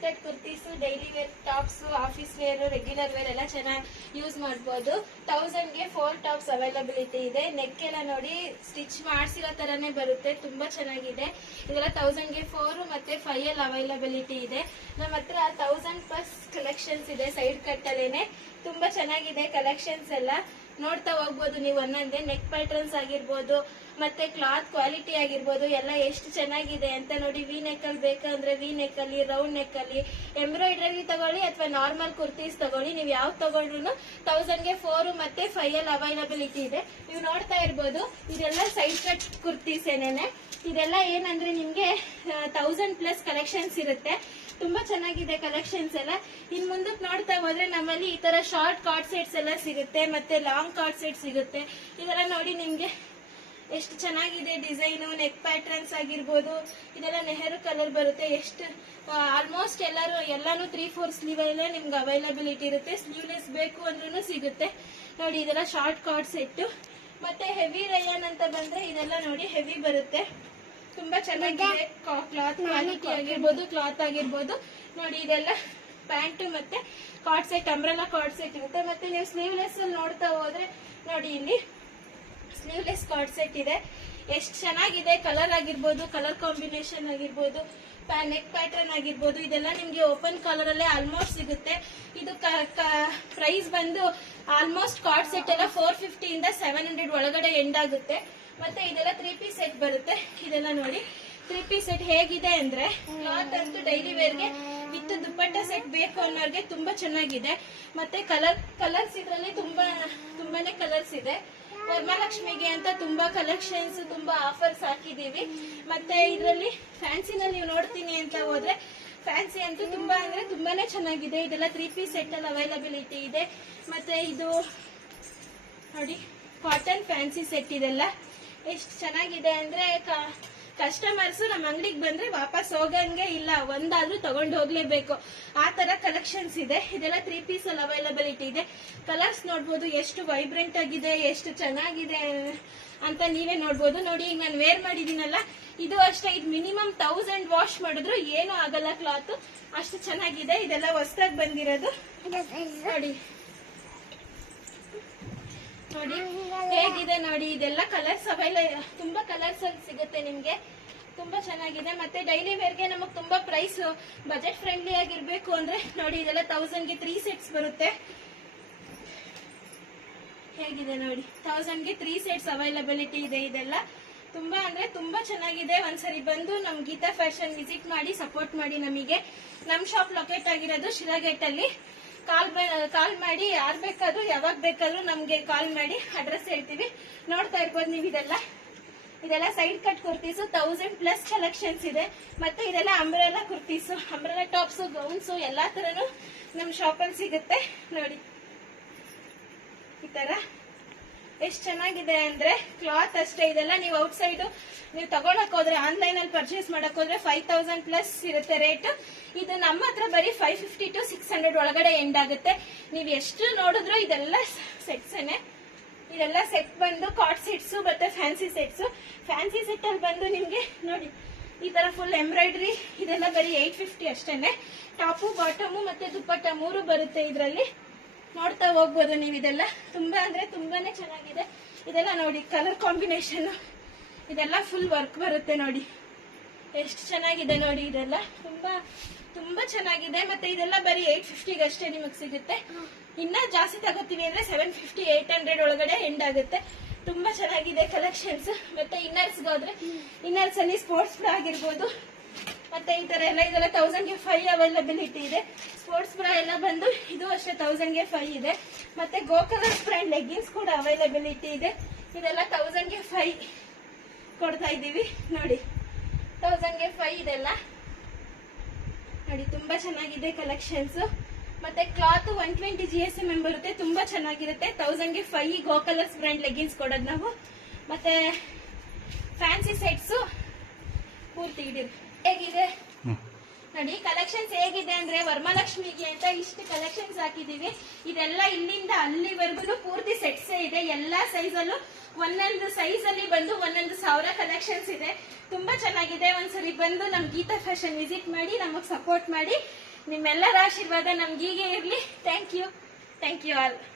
Cut kurtis, daily wear tops, office wear, regular wear ಎಲ್ಲ ಚೆನ್ನಾಗಿ use ಮಾಡ್ಬೋದು. 1000ಗೆ 4 ಟಾಪ್ಸ್ ಅವೈಲಬಿಲಿಟಿ ಇದೆ. ನೆಕ್ ಎಲ್ಲ ನೋಡಿ ಸ್ಟಿಚ್ ಮಾಡಿಸಿರೋ ತರನೇ ಬರುತ್ತೆ, ತುಂಬಾ ಚೆನ್ನಾಗಿದೆ. ಇದೆಲ್ಲ 1000ಗೆ 4 ಮತ್ತೆ 5 ಅವೈಲಬಿಲಿಟಿ ಇದೆ. ನಮ್ಮ ಹತ್ರ 1000+ ಕಲೆಕ್ಷನ್ಸ್ ಇದೆ ಸೈಡ್ ಕಟ್ ಅಲ್ಲೇನೆ. ತುಂಬಾ ಚೆನ್ನಾಗಿದೆ ಕಲೆಕ್ಷನ್ಸ್ ಎಲ್ಲ, ನೋಡ್ತಾ ಹೋಗ್ಬೋದು ನೀವು ಒಂದೊಂದೇ. ನೆಕ್ ಪ್ಯಾಟರ್ನ್ಸ್ ಆಗಿರ್ಬೋದು ಮತ್ತೆ ಕ್ಲಾತ್ ಕ್ವಾಲಿಟಿ ಆಗಿರ್ಬೋದು ಎಲ್ಲ ಎಷ್ಟು ಚೆನ್ನಾಗಿದೆ ಅಂತ ನೋಡಿ. ವಿ ನೆಕ್ ಅಲ್ಲಿ ಬೇಕಂದ್ರೆ ವಿ ನೆಕ್ ಅಲ್ಲಿ, ರೌಂಡ್ ನೆಕ್ ಅಲ್ಲಿ, ಎಂಬ್ರಾಯ್ಡರಿ ತಗೊಳ್ಳಿ ಅಥವಾ ನಾರ್ಮಲ್ ಕುರ್ತೀಸ್ ತಗೊಳ್ಳಿ, ನೀವು ಯಾವ್ದು ತಗೊಂಡ್ರು 1000ಗೆ 4 ಮತ್ತೆ 5 ಅವೈಲಬಿಲಿಟಿ ಇದೆ. ನೀವು ನೋಡ್ತಾ ಇರ್ಬೋದು ಇದೆಲ್ಲ ಸೈಡ್ ಕಟ್ ಕುರ್ತೀಸ್ ಏನೇನೆ. ಇದೆಲ್ಲ ಏನಂದ್ರೆ ನಿಮ್ಗೆ 1000+ ಕಲೆಕ್ಷನ್ಸ್ ಇರುತ್ತೆ. ತುಂಬಾ ಚೆನ್ನಾಗಿದೆ ಕಲೆಕ್ಷನ್ಸ್ ಎಲ್ಲ. ಇನ್ ಮುಂದಕ್ಕೆ ನೋಡ್ತಾ ಹೋದ್ರೆ ನಮ್ಮಲ್ಲಿ ಈ ತರ ಶಾರ್ಟ್ ಕಾರ್ಡ್ ಸೆಟ್ಸ್ ಎಲ್ಲ ಸಿಗುತ್ತೆ, ಮತ್ತೆ ಲಾಂಗ್ ಕಾರ್ಡ್ ಸೆಟ್ ಸಿಗುತ್ತೆ. ಇದೆಲ್ಲ ನೋಡಿ ನಿಮ್ಗೆ ಎಷ್ಟು ಚೆನ್ನಾಗಿದೆ ಡಿಸೈನು, ನೆಕ್ ಪ್ಯಾಟರ್ನ್ಸ್ ಆಗಿರ್ಬೋದು. ಇದೆಲ್ಲ ನೆಹರು ಕಲರ್ ಬರುತ್ತೆ. ಎಷ್ಟು ಆಲ್ಮೋಸ್ಟ್ ಎಲ್ಲಾನು 3/4 ಸ್ಲೀವ್ ಅಲ್ಲೇ ನಿಮ್ಗೆ ಅವೈಲಬಿಲಿಟಿ ಇರುತ್ತೆ. ಸ್ಲೀವ್ಲೆಸ್ ಬೇಕು ಅಂದ್ರೂ ಸಿಗುತ್ತೆ ನೋಡಿ. ಇದೆಲ್ಲ ಶಾರ್ಟ್ ಕಾರ್ಡ್ ಸೆಟ್. ಮತ್ತೆ ಹೆವಿ ರಯಾನ್ ಅಂತ ಬಂದ್ರೆ ಇದೆಲ್ಲ ನೋಡಿ ಹೆವಿ ಬರುತ್ತೆ, ತುಂಬಾ ಚೆನ್ನಾಗಿದೆ. ಕ್ಲಾತ್ ಕ್ವಾಲಿಟಿ ಆಗಿರ್ಬೋದು, ಕ್ಲಾತ್ ಆಗಿರ್ಬೋದು ನೋಡಿ. ಇದೆಲ್ಲ ಪ್ಯಾಂಟ್ ಮತ್ತೆ card set, umbrella card set ಇರುತ್ತೆ. ಮತ್ತೆ ನೀವು ಸ್ಲೀವ್ಲೆಸ್ ಅಲ್ಲಿ ನೋಡ್ತಾ ಹೋದ್ರೆ ನೋಡಿ, ಇಲ್ಲಿ ಸ್ಲೀವ್ಲೆಸ್ ಕಾರ್ಡ್ ಸೆಟ್ ಇದೆ. ಎಷ್ಟು ಚೆನ್ನಾಗಿದೆ. ಕಲರ್ ಆಗಿರ್ಬೋದು, ಕಲರ್ ಕಾಂಬಿನೇಷನ್ ಆಗಿರ್ಬೋದು, ನೆಕ್ ಪ್ಯಾಟರ್ನ್ ಆಗಿರ್ಬೋದು, ಇದೆಲ್ಲ ನಿಮ್ಗೆ ಓಪನ್ ಕಲರ್ ಅಲ್ಲೇ ಆಲ್ಮೋಸ್ಟ್ ಸಿಗುತ್ತೆ. ಇದು ಪ್ರೈಸ್ ಬಂದು ಆಲ್ಮೋಸ್ಟ್ ಕಾರ್ಡ್ ಸೆಟ್ ಎಲ್ಲ 450 ಇಂದ 700 ಒಳಗಡೆ ಎಂಡ್ ಆಗುತ್ತೆ. ಮತ್ತೆ ಇದೆಲ್ಲ 3 ಪೀಸ್ ಸೆಟ್ ಬರುತ್ತೆ. ಇದೆಲ್ಲ ನೋಡಿ 3 ಪೀಸ್ ಸೆಟ್ ಹೇಗಿದೆ ಅಂದ್ರೆ, ಕ್ಲಾತ್ ಅಂತೂ ಡೈಲಿ ವೇರ್ಗೆ ವಿತ್ ದುಪ್ಪಟ್ಟ ಸೆಟ್ ಬೇಕು ಅನ್ನೋರ್ಗೆ ತುಂಬಾ ಚೆನ್ನಾಗಿದೆ. ಮತ್ತೆ ಕಲರ್ಸ್ ಇದರಲ್ಲಿ ತುಂಬಾನೇ ಕಲರ್ಸ್ ಇದೆ. ವರಮಹಾಲಕ್ಷ್ಮಿಗೆ ಅಂತ ತುಂಬಾ ಕಲೆಕ್ಷನ್ಸ್, ತುಂಬಾ ಆಫರ್ಸ್ ಹಾಕಿದೀವಿ. ಮತ್ತೆ ಇದರಲ್ಲಿ ಫ್ಯಾನ್ಸಿನಲ್ಲಿ ನೀವು ನೋಡ್ತೀನಿ ಅಂತ ಹೋದ್ರೆ ಫ್ಯಾನ್ಸಿ ಅಂತೂ ತುಂಬಾ ಅಂದ್ರೆ ತುಂಬಾನೇ ಚೆನ್ನಾಗಿದೆ. ಇದೆಲ್ಲ 3 ಪೀಸ್ ಸೆಟ್ ಅಲ್ಲಿ ಅವೈಲಬಿಲಿಟಿ ಇದೆ. ಮತ್ತೆ ಇದು ನೋಡಿ ಕಾಟನ್ ಫ್ಯಾನ್ಸಿ ಸೆಟ್. ಇದೆಲ್ಲ ಎಷ್ಟು ಚೆನ್ನಾಗಿದೆ ಅಂದ್ರೆ ಕಸ್ಟಮರ್ಸ್ ನಮ್ಮ ಅಂಗಡಿಗೆ ಬಂದ್ರೆ ವಾಪಸ್ ಹೋಗಂಗೆ ಇಲ್ಲ, ಒಂದಾದ್ರೂ ತಗೊಂಡು ಹೋಗ್ಲೇಬೇಕು, ಆ ತರ ಕಲೆಕ್ಷನ್ಸ್ ಇದೆ. ಇದೆಲ್ಲ 3 ಪೀಸ್ ಅಲ್ಲಿ ಅವೈಲಬಿಲಿಟಿ ಇದೆ. ಕಲರ್ಸ್ ನೋಡ್ಬೋದು ಎಷ್ಟು ವೈಬ್ರೆಂಟ್ ಆಗಿದೆ, ಎಷ್ಟು ಚೆನ್ನಾಗಿದೆ ಅಂತ ನೀವೇ ನೋಡ್ಬೋದು. ನೋಡಿ ಈಗ ನಾನು ವೇರ್ ಮಾಡಿದೀನಲ್ಲ, ಇದು ಅಷ್ಟೇ. ಇದು ಮಿನಿಮಮ್ 1000 ವಾಶ್ ಮಾಡಿದ್ರು ಏನು ಆಗಲ್ಲ, ಕ್ಲಾತ್ ಅಷ್ಟು ಚೆನ್ನಾಗಿದೆ. ಇದೆಲ್ಲ ಹೊಸದಾಗಿ ಬಂದಿರೋದು ನೋಡಿ. ನೋಡಿ ಹೇಗಿದೆ ನೋಡಿ. ಇದೆಲ್ಲ ಕಲರ್ಸ್ ತುಂಬಾ ಕಲರ್ಸ್ ಅಲ್ಲಿ ಸಿಗುತ್ತೆ ನಿಮ್ಗೆ, ತುಂಬಾ ಚೆನ್ನಾಗಿದೆ. ಮತ್ತೆ ಡೈಲಿ ವೇರ್ಗೆ ನಮಗ್ ತುಂಬಾ ಪ್ರೈಸ್ ಬಜೆಟ್ ಫ್ರೆಂಡ್ಲಿ ಆಗಿರ್ಬೇಕು ಅಂದ್ರೆ ನೋಡಿ, ಇದೆಲ್ಲ 1000ಗೆ 3 ಸೆಟ್ಸ್ ಬರುತ್ತೆ. ಹೇಗಿದೆ ನೋಡಿ, 1000ಗೆ 3 ಸೆಟ್ಸ್ ಅವೈಲಬಿಲಿಟಿ ಇದೆ. ಇದೆಲ್ಲ ತುಂಬಾ ಅಂದ್ರೆ ತುಂಬಾ ಚೆನ್ನಾಗಿದೆ. ಒಂದ್ಸರಿ ಬಂದು ನಮ್ ಗೀತಾ ಫ್ಯಾಷನ್ ವಿಸಿಟ್ ಮಾಡಿ ಸಪೋರ್ಟ್ ಮಾಡಿ ನಮಗೆ. ನಮ್ ಶಾಪ್ ಲೊಕೇಟ್ ಆಗಿರೋದು ಶಿರಾಗೇಟ್ ಅಲ್ಲಿ. ಕಾಲ್ ಮಾಡಿ, ಯಾರು ಬೇಕಾದ್ರೂ ಯಾವಾಗ ಬೇಕಾದ್ರೂ ನಮ್ಗೆ ಕಾಲ್ ಮಾಡಿ ಅಡ್ರೆಸ್ ಹೇಳ್ತೀವಿ. ನೋಡ್ತಾ ಇರ್ಬೋದು ನೀವು. ಇದೆಲ್ಲ ಸೈಡ್ ಕಟ್ ಕುರ್ತೀಸು, 1000+ ಕಲೆಕ್ಷನ್ಸ್ ಇದೆ. ಮತ್ತೆ ಇದೆಲ್ಲ umbrella kurtis, umbrella tops, gowns ಎಲ್ಲಾ ತರನು ನಮ್ ಶಾಪ್ ಅಲ್ಲಿ ಸಿಗುತ್ತೆ ನೋಡಿ. ಈ ತರ ಎಷ್ಟು ಚೆನ್ನಾಗಿದೆ ಅಂದ್ರೆ ಕ್ಲಾತ್ ಅಷ್ಟೇ. ಇದೆಲ್ಲ ನೀವು ಔಟ್ಸೈಡ್ ನೀವು ತಗೊಳಕ್ ಹೋದ್ರೆ, ಆನ್ಲೈನ್ ಅಲ್ಲಿ ಪರ್ಚೇಸ್ ಮಾಡಕ್ ಹೋದ್ರೆ 5000+ ಇರುತ್ತೆ ರೇಟ್. ಇದು ನಮ್ಮ ಹತ್ರ ಬರೀ 550 to 600 ಒಳಗಡೆ ಎಂಡ್ ಆಗುತ್ತೆ. ನೀವು ಎಷ್ಟು ನೋಡಿದ್ರು ಇದೆಲ್ಲ ಸೆಟ್ಸ್. ಇದೆಲ್ಲ ಸೆಟ್ ಬಂದು ಕಾರ್ಡ್ ಸೆಟ್ಸ್ ಮತ್ತೆ ಫ್ಯಾನ್ಸಿ ಸೆಟ್ಸ್. ಫ್ಯಾನ್ಸಿ ಸೆಟ್ ಅಲ್ಲಿ ಬಂದು ನಿಮ್ಗೆ ನೋಡಿ ಈ ತರ ಫುಲ್ ಎಂಬ್ರಾಯ್ಡರಿ. ಇದೆಲ್ಲ ಬರೀ 850 ಅಷ್ಟೇನೆ. ಟಾಪು, ಬಾಟಮು ಮತ್ತೆ ದುಪ್ಪಟ್ಟ 3 ಬರುತ್ತೆ ಇದರಲ್ಲಿ. ನೋಡ್ತಾ ಹೋಗ್ಬೋದು ನೀವು. ಇದೆಲ್ಲ ತುಂಬಾ ಅಂದ್ರೆ ತುಂಬಾನೇ ಚೆನ್ನಾಗಿದೆ. ಇದೆಲ್ಲ ನೋಡಿ ಕಲರ್ ಕಾಂಬಿನೇಷನ್, ಇದೆಲ್ಲ ಫುಲ್ ವರ್ಕ್ ಬರುತ್ತೆ ನೋಡಿ, ಎಷ್ಟು ಚೆನ್ನಾಗಿದೆ ನೋಡಿ. ಇದೆಲ್ಲ ತುಂಬಾ ಚೆನ್ನಾಗಿದೆ. ಮತ್ತೆ ಇದೆಲ್ಲ ಬರೀ 850 ಅಷ್ಟೇ ನಿಮಗ್ ಸಿಗುತ್ತೆ. ಇನ್ನ ಜಾಸ್ತಿ ತಗೋತೀವಿ ಅಂದ್ರೆ 750, 800 ಒಳಗಡೆ ಎಂಡ್ ಆಗುತ್ತೆ. ತುಂಬಾ ಚೆನ್ನಾಗಿದೆ ಕಲೆಕ್ಷನ್ಸ್. ಮತ್ತೆ ಇನ್ನರ್ಸ್ ಹೋದ್ರೆ ಇನ್ನರ್ಸ್ ಅಲ್ಲಿ ಸ್ಪೋರ್ಟ್ಸ್ ಬ್ರಾ ಆಗಿರ್ಬೋದು, ಮತ್ತೆ ಈ ತರ ಎಲ್ಲ ಇದೆಲ್ಲ 1000ಗೆ 5 ಅವೈಲಬಿಲಿಟಿ ಇದೆ. ಸ್ಪೋರ್ಟ್ಸ್ ಬ್ರಾ ಎಲ್ಲ ಬಂದು ಇದು ಅಷ್ಟೇ 1000ಗೆ 5 ಇದೆ. ಮತ್ತೆ ಗೋಕಲರ್ಸ್ ಬ್ರ್ಯಾಂಡ್ ಲೆಗ್ಗಿನ್ಸ್ ಕೂಡ ಅವೈಲಬಿಲಿಟಿ ಇದೆ. ಇದೆಲ್ಲ 1000ಗೆ 5 ಕೊಡ್ತಾ ಇದೀವಿ ನೋಡಿ. 1000ಗೆ 5 ಇದೆಲ್ಲ ನೋಡಿ. ತುಂಬಾ ಚೆನ್ನಾಗಿದೆ ಕಲೆಕ್ಷನ್ಸ್. ಮತ್ತೆ ಕ್ಲಾತ್ 120 GSM ಬರುತ್ತೆ, ತುಂಬಾ ಚೆನ್ನಾಗಿರುತ್ತೆ. 1000ಗೆ 5 ಗೋಕಲರ್ಸ್ ಬ್ರ್ಯಾಂಡ್ ಲೆಗ್ಗಿನ್ಸ್ ಕೊಡೋದು ನಾವು. ಮತ್ತೆ ಫ್ಯಾನ್ಸಿ ಸೆಟ್ಸ್ ಪೂರ್ತಿ ಇಡಿರಿ. ಹೇಗಿದೆ ನೋಡಿ ಕಲೆಕ್ಷನ್ಸ್ ಹೇಗಿದೆ ಅಂದ್ರೆ, ವರಮಹಾಲಕ್ಷ್ಮಿಗೆ ಅಂತ ಇಷ್ಟು ಕಲೆಕ್ಷನ್ಸ್ ಹಾಕಿದೀವಿ. ಇದೆಲ್ಲ ಇಲ್ಲಿಂದ ಅಲ್ಲಿವರೆಗೂ ಪೂರ್ತಿ ಸೆಟ್ಸ್ ಇದೆ. ಎಲ್ಲಾ ಸೈಜ್ ಅಲ್ಲೂ ಒಂದೊಂದು ಸೈಜ್ ಅಲ್ಲಿ ಬಂದು 1000 ಕಲೆಕ್ಷನ್ಸ್ ಇದೆ. ತುಂಬಾ ಚೆನ್ನಾಗಿದೆ. ಒಂದ್ಸರಿ ಬಂದು ನಮ್ ಗೀತಾ ಫ್ಯಾಷನ್ ವಿಸಿಟ್ ಮಾಡಿ ನಮಗ್ ಸಪೋರ್ಟ್ ಮಾಡಿ. ನಿಮ್ಮೆಲ್ಲರ ಆಶೀರ್ವಾದ ನಮ್ಗೀಗೆ ಇರ್ಲಿ. Thank you all.